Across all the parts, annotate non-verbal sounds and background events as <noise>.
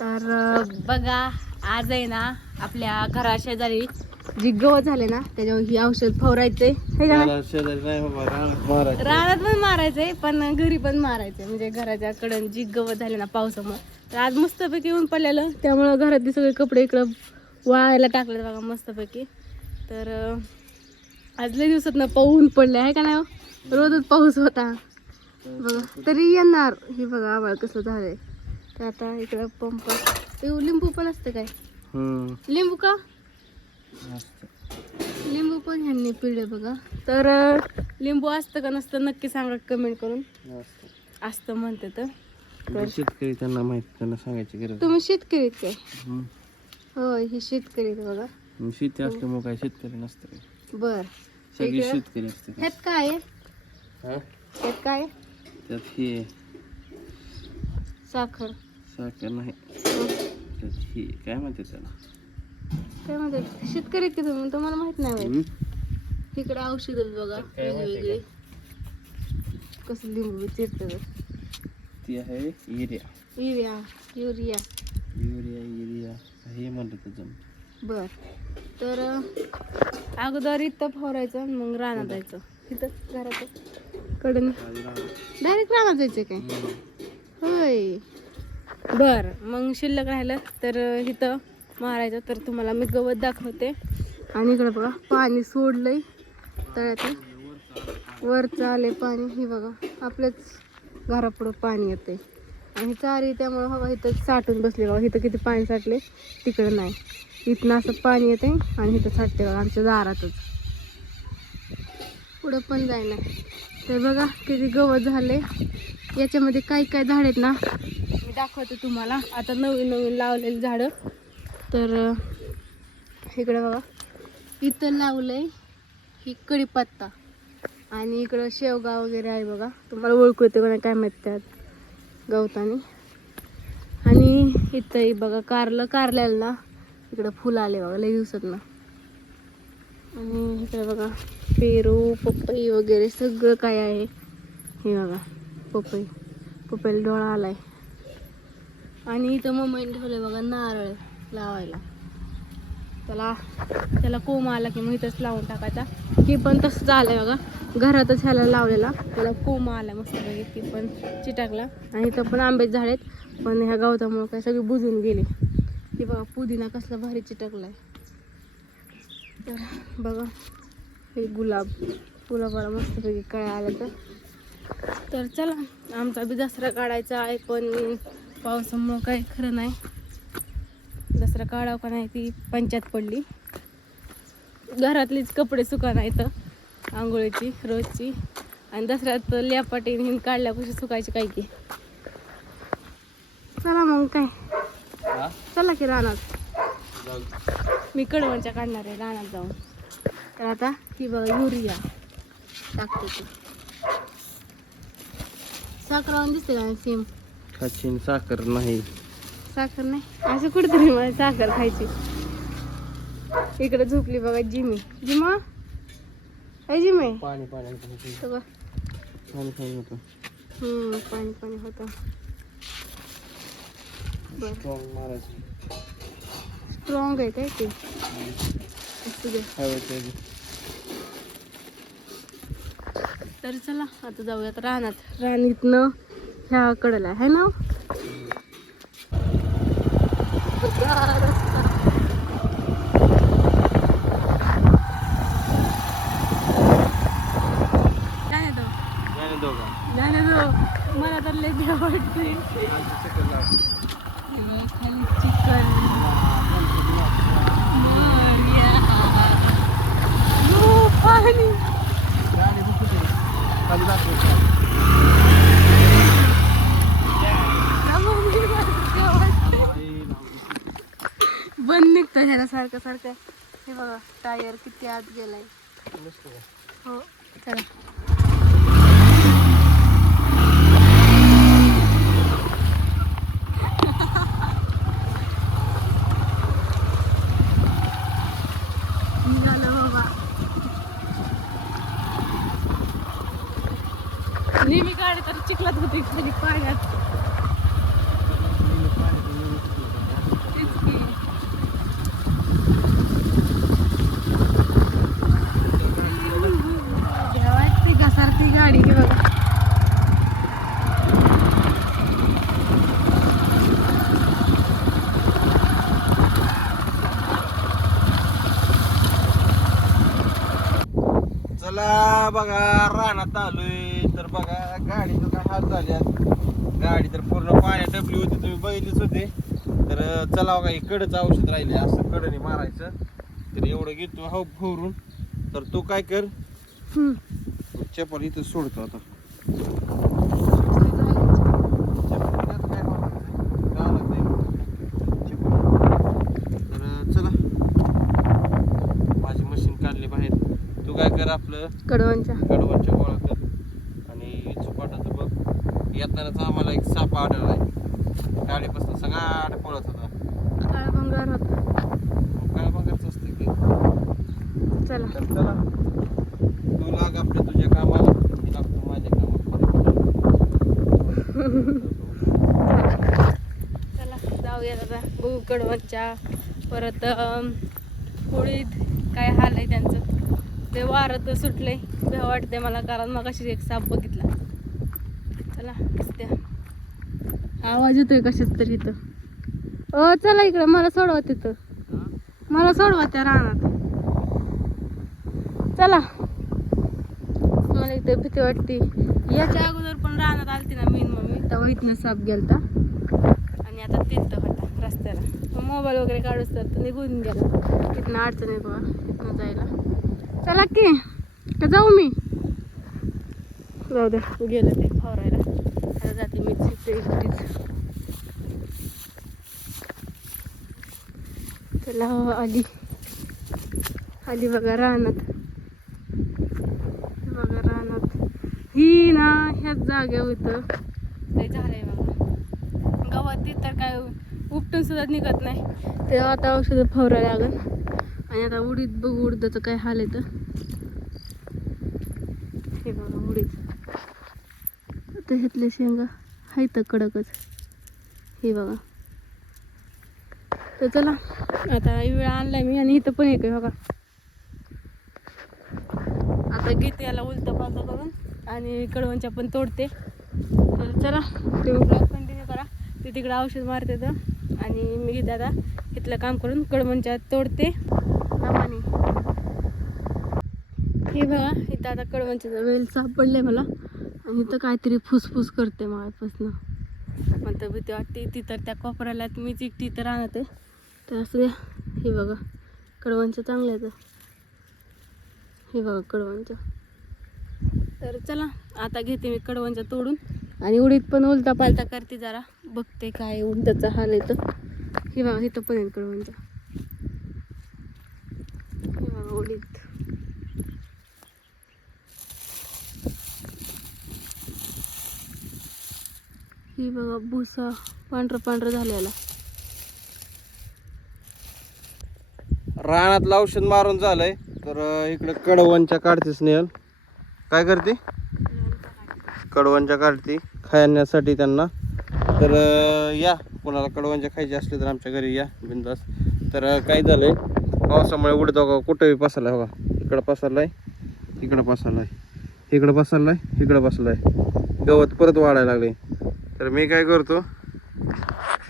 तर बघा आज आहे ना आपल्या घरा शेजारी जी गवत झाले ना त्याच्यावर ही औषध फवारायचंय रानात पण मारायचंय पण घरी पण मारायचंय म्हणजे घराच्या कडून जी गवत झाली ना पावसामुळे. तर आज मस्तपैकी ऊन पडलेलं. त्यामुळं घरातले सगळे कपडे इकडं वाळायला टाकले बघा मस्तपैकी. तर आज लय दिवसात ना ऊन पडले आहे का नाही हो? रोजच पाऊस होता. बघा तरी येणार. हे बघा आवाळ कसं झालंय. तर आता इकडं पंप लिंबू पण असतं काय लिंबू का. लिंबू पण ह्यांनी पिळले बघा तर लिंबू असतं का नसतं नक्की सांगा कमेंट करून. असतं म्हणते तर जे शेतकरी त्यांना माहिती त्यांना सांगायची गरज तुम्ही शेतकरी काय. होय हे शेतकरी बघा शेती असल्यामुळे काय शेतकरी नसतं बर सगळी? शेतकरी असते काय. ह्यात काय हा? ह्यात काय? त्यात हे साखर. साखर नाही. हं. काय म्हणते त्याला? काय म्हणतात शेतकरी का तुम्ही तुम्हाला माहीत नाही? इकडे औषध बघा वेगवेगळे. कसं लिंबू चिरतं ती आहे urea. Urea urea. Urea urea हे म्हणलं त्याचं. बर. तर अगोदर इथं फवारायचं मग रानात जायचं. इथं घरात. कडून. डायरेक्ट रानात जायचं काय? होय. बर मग शिल्लक राहिलं तर इथं मारायचं. तर तुम्हाला मी गवत दाखवते. आणि इकडे बघा पाणी सोडलंय तळ्यातून. वरचं आले पाणी. हे बघा आपल्याच घरापुढं पाणी येते आणि चारी त्यामुळे बघा इथं साठून बसले. बघा इथं किती पाणी साठले तिकडं नाही. इथनं असं पाणी येते आणि इथं साठते बघा आमच्या दारातच. पुढं पण जायला. तर बघा किती गवत झाले याच्यामध्ये काय काय झाड आहेत ना मी दाखवते तुम्हाला. आता नवीन नवीन लावलेली झाडं. तर इकडं इकडे बघा. इथं लावलंय ही कढीपत्ता. आणि इकडं शेवगा वगैरे आहे बघा. तुम्हाला ओळखू येते का काय माहीत त्यात. गवतानी. आणि इथंही बघा कारलं कारल्याला ना इकडं फुलं आले बघा लई दिवसात ना आणि इकडे बघा पेरू पपई वगैरे सगळं काय आहे. हे बघा. पपई. पपईला डोळा आलाय. आणि इथं मम्मीने ठेवलंय बघा नारळ लावायला. त्याला त्याला कोंब आला की मग इथंच लावून टाकायचा. की पण तसंच आलंय बघा. घरातच ह्याला लावलेला. त्याला कोंब आला मस्तपैकी की पण चिटाकला. आणि इथं पण आंबेच झाड आहेत. पण ह्या गवतामुळे काय सगळी बुजून गेले. ती बघा पुदिना कसला भारी चिटकलाय. तर बघा हे गुलाब. गुलाबाला मस्तपैकी काय आलं तर. तर चला आमचा बी दसरा काढायचा आहे पण पावसामुळं काही खरं नाही. दसरा काढावं का नाही ती पंचायत पडली. घरातलीच कपडे सुका नाहीत आंघोळीची रोजची. आणि दसऱ्यात लेपाटी हिन काढल्यापासून सुकायची काय की. चला मग काय. हा? चला की रानात. मी कडवणच्या काढणार आहे रानात जाऊन. तर आता ही बघा युरिया टाकते ती. साखर दिसते का सेम? खाचीन साखर नाही? साखर नाही? असं कुठेतरी मला साखर खायची. इकडे झोपली बघा जिमी. जिमा? काय जिमे. पाणी पाणी पाणी तो बघ. पाणी होतं. हम्म पाणी पाणी होतं. बर. स्ट्रॉंग आहे काय ते असू दे हवेचं बी. तर चला आता जाऊयात रानात. राणीतनं ह्या कडला आहे ना काय आहे तो? याने दोघं. नाही नाही तो. मला तर लय भ्या वाटते खाली चिकन पाणी खाली दाखव. निघतं ह्याला सारखं सारखं. हे बघा टायर किती आत गेलाय. हो चला. <laughs> निघालं बाबा. नेहमी गाडी तर चिखलात होती खाली पाण्यात. बघा रानात आलोय. तर बघा गाडीचं काय हाल झाल्यात गाडी तर पूर्ण पाण्यात डबली होती तुम्ही बघितलीच होते. तर चला बघा कडच औषध राहिले असं कडने मारायचं. तर एवढं घेतो हो फोरून तर तू काय कर. चप्पल इथं सोडतो आता चप्पल काय मारायचं? गावात नाही. चप्पल. तर चला माझी मशीन काढली बाहेर तू काय कर आपलं कडवांच्या कडवरच्या गोळा कर आणि चुपाटाचं बघ येतानाच आम्हाला एक साप आढळलाय गाडीपासून सगळा आड पळत होता. काळा भंगार होता. काय बघायचं असतं की? चला. तर चला. तू लाग आपल्या तुझ्या कामाला. मी लागतो माझ्या कामाला. चला जाऊया दादा. बघू कडवांच्या परत होळीत काय हाल आहे त्यांचं. ते वारं तर सुटलंय. भ्या वाटते मला कारण मग अशी एक साप बघितला. चला त्या आवाज येतोय कशाच तरी इथं. अ चला इकडं मला सोडवा तिथं. मला सोडवा त्या रानात. चला. मला इथं भीती वाटते. याच्या अगोदर पण रानात आलती ना मी मम्मी. तेव्हा इथनं साप गेलता. आणि आता तिथं होता रस्त्याला. मोबाईल वगैरे काढूच तर निघून गेला. इथनं अडचण आहे बघा इथनं जायला. चला की का जाऊ मी. जाऊ द्या गेलं ते फवारायला आता जाते मी एकटीच चला आली. आली बघा रानात. बघा रानात. ही ना ह्याच जागेवर होतं. ते झालंय बघा. गवत तर काय उपटून सुद्धा निघत नाही. तेव्हा आता औषधं फवारायला लागल. आणि आता उडीद बघू उडदाचं काय हाल येतं हे बघा उडीद आता ह्यातले शेंगा हाय तर कडकच. हे बघा. तर चला आता वेळा आणलाय मी आणि इथं पण एक आहे बघा. आता घेते याला उलट पालतं करून आणि कडवणच्या पण तोडते. तर चला तुम्ही ब्लॉग कंटिन्यू करा. ते तिकडं औषध मारते तर. आणि मी घेते आता इथलं काम करून कडवणच्या तोडते. नावाने हे बघा इथं आता कडवंच्या वेल सापडले मला. आणि इथं काहीतरी फुसफुस करते माळपासनं म्हणतं भीती वाटते ती तर त्या कोपऱ्याला मीच एकटी तर आणते तर असं द्या. हे बघा कडवांचं चांगलं आहे हे बघा कडवांचं तर चला आता घेते मी कडवांच्या तोडून. आणि उडीत पण उलता पालता करते जरा. बघते काय उडदाचा हाल येतं हे बघा इथं पण आहे कडवांच्या हे बघा ही बघा भुसा पांढरं पांढरं झालेला. रानातलं औषध मारून झालंय तर इकडे कडवणच्या काढतेच नेल. काय करते? कडवणच्या काढती खाण्यासाठी त्यांना. तर या. कोणाला कडवणच्या खायची असली तर आमच्या घरी या बिंदास. तर काय झालंय? पावसामुळे उडत का? कुठंही पसरला बघा. इकडं पसरलाय इकडं पसरलाय इकडं पसरलाय इकडं पसरलाय. गवत परत वाढायला लागले तर मी काय करतो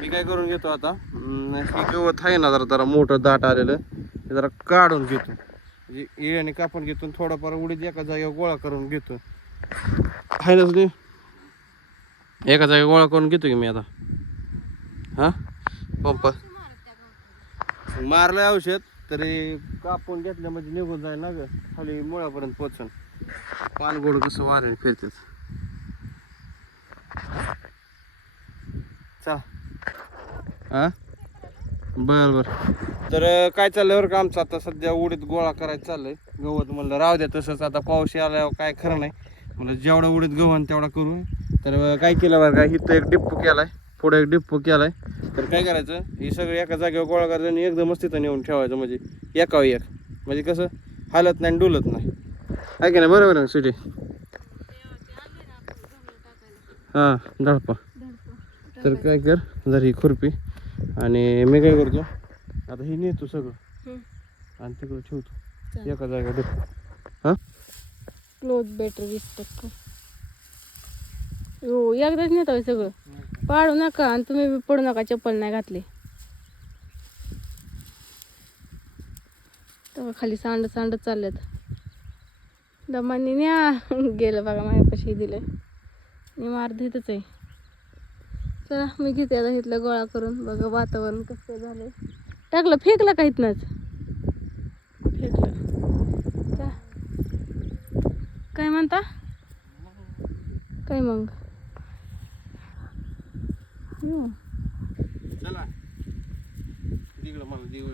मी काय करून घेतो आता? अं, गवत आहे ना जरा जरा मोठं दाट आलेलं. ते जरा काढून घेतो. म्हणजे इळ्याने कापून घेतो थोडंफार थोडाफार एका जागेवर गोळा करून घेतो. आहे ना तुम्ही एका जागेवर गोळा करून घेतो की मी आता? हां? पंप मारलं औषध. तरी कापून घेतल्या म्हणजे निघून जाईल ना ग खाली मुळापर्यंत पोचन. पानगोड कसं वाऱ्याने फिरते चला. हा? बर बर. तर काय चाललंय बरं का आमचं? आता सध्या उडीत गोळा करायचं चाललंय. गवत म्हणलं राहू द्या तसंच. आता पाऊस आल्यावर काय खरं नाही. म्हणलं जेवढं उडीत गव्हाण तेवढा करू. तर काय केलं बरं का? इथं एक डिप्पू केलाय. पुढे एक डिप्पो केलाय. तर काय करायचं? हे सगळं एका जागेवर गोळा करायचं आणि एकदमच तिथं नेऊन ठेवायचं. म्हणजे एकावर एक. म्हणजे कसं? हालत नाही आणि डुलत नाही. आहे की नाही? बरोबर आहे सुटी हां दळपा तर काय कर? जर ही खुरपी आणि मी काय करतो? आता ही नेतो सगळं. आणि तिकडं ठेवतो. एका जागेवर ठेवतो. हा? क्लोथ बेटर वीस टक्के. हो एकदाच नेता सगळं. पाळू नका आणि तुम्ही बी पडू नका चप्पल नाही घातली. तेव्हा खाली सांड सांड चाललेत. दमानी न्या. गेलं बघा माझ्यापाशी दिलं मार देतच आहे. चला मी घेते आता इथलं गोळा करून. बघा वातावरण कसं झालंय. टाकलं फेकलं का इथनंच? फेकलं. काय म्हणता? काय मग? चला. तिकडं मला देऊ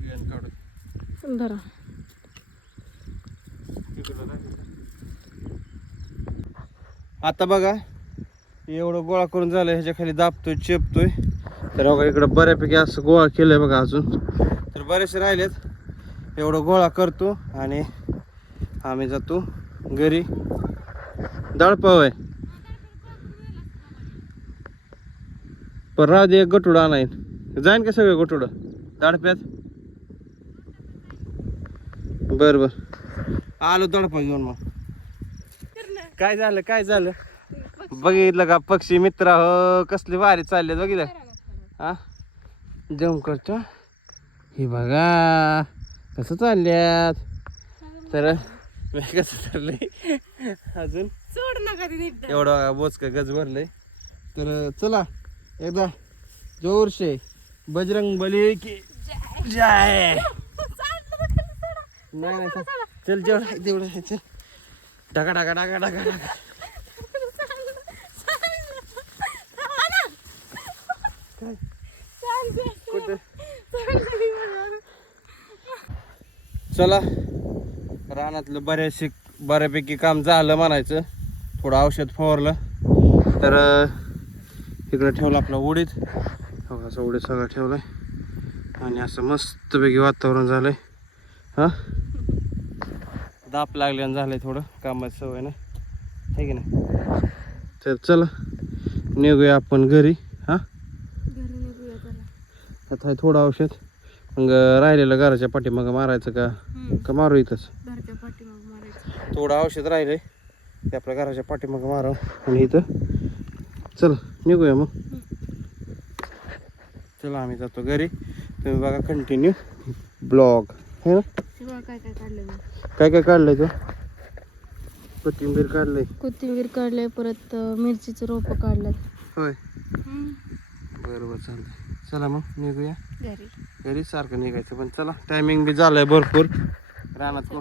बियाणं काढून धरा. आता बघा एवढं गोळा करून झालं ह्याच्या खाली दाबतोय चेपतोय. तर बघा इकडं बऱ्यापैकी असं गोळा केलंय बघा अजून. तर बरेचसे राहिलेत. एवढं गोळा करतो आणि आम्ही जातो घरी. दळपाव आहे. पण राहू दे एक गटुडं आणायन जाईन का सगळं गटुडं? दडप्यात बर बर. आलो दडपा घेऊन मग. काय झालं काय झालं? बघितलं का पक्षी मित्र हो कसले भारी चालले बघितलं? हा? जम करतो हे बघा कसं चालल्यात? तर मी कसं चाललंय? अजून? एवढा बोचक गज भरलंय. तर चला. एकदा जोरशे. बजरंग बली की जय. नाही नाही चल. चल जेवढं आहे तेवढं आहे, चल. टाका टाका टाका टाका टाका चला. रानातलं बऱ्याचशी बऱ्यापैकी काम झालं म्हणायचं. थोडं औषध फवारलं तर इकडं ठेवलं आपलं उडीद. हो असं उडीद सगळं ठेवलंय. आणि असं मस्तपैकी वातावरण झालंय. हां? दाप लागल्यानं झालंय थोडं. कामाची सवय ना आहे की नाही? तर चला निघूया आपण घरी. हां? आता आहे थोडं औषध. मग राहिलेलं घराच्या पाठीमागं मारायचं का. का मारू इथंच? थोडं औषध राहिले ते आपल्या घराच्या पाठीमागं मारावं. आणि इथं? चला. निघूया मग. चला आम्ही जातो घरी. तुम्ही बघा कंटिन्यू ब्लॉग है ना? काय काय काढलं काय काय काढलंय तो? कोथिंबीर काढलंय. कोथिंबीर काढलंय परत मिरचीचं रोपं काढलं होय. बरोबर चालतंय. चला मग निघूया. घरी. घरी सारखं निघायचं पण चला टायमिंग बी झालंय भरपूर. रानात.